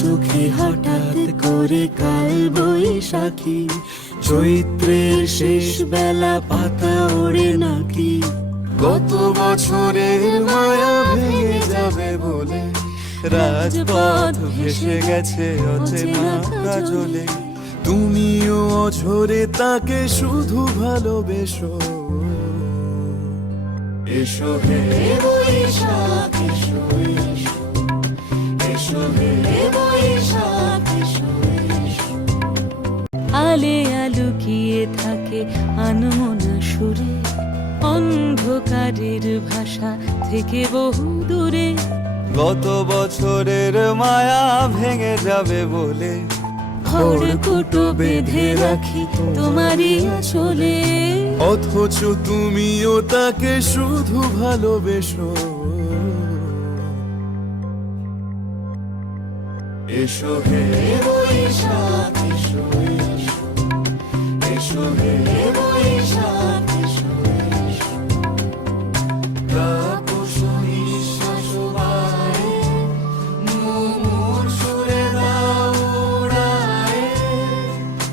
চোখে হঠাৎ করে কাল বৈশাখী, চৈত্রের শেষ বেলা পাতা ওড়ে নাকি, গত বছরের মায়া ভেঙে যাবে বলে রাজপথ ভেসে গেছে অচেনা কাজলে। তুমিও অঝরে তাকে শুধু ভালোবেসো। এসো হে বৈশাখ এসো এসো, এসো হে বৈশাখ এসো এসো। আলে আলুকিয়ে থাকে আনমনা সুরে, অন্ধকারের ভাষা থেকে বহু দূরে, গত বছরের মায়া ভেঙে যাবে বলে খড়কুটো বেঁধে রাখি তোমারই চলে। অথচ তুমিও তাকে শুধু ভালোবেসো। এসো হে বৈশাখ এসো এসো, এসো হে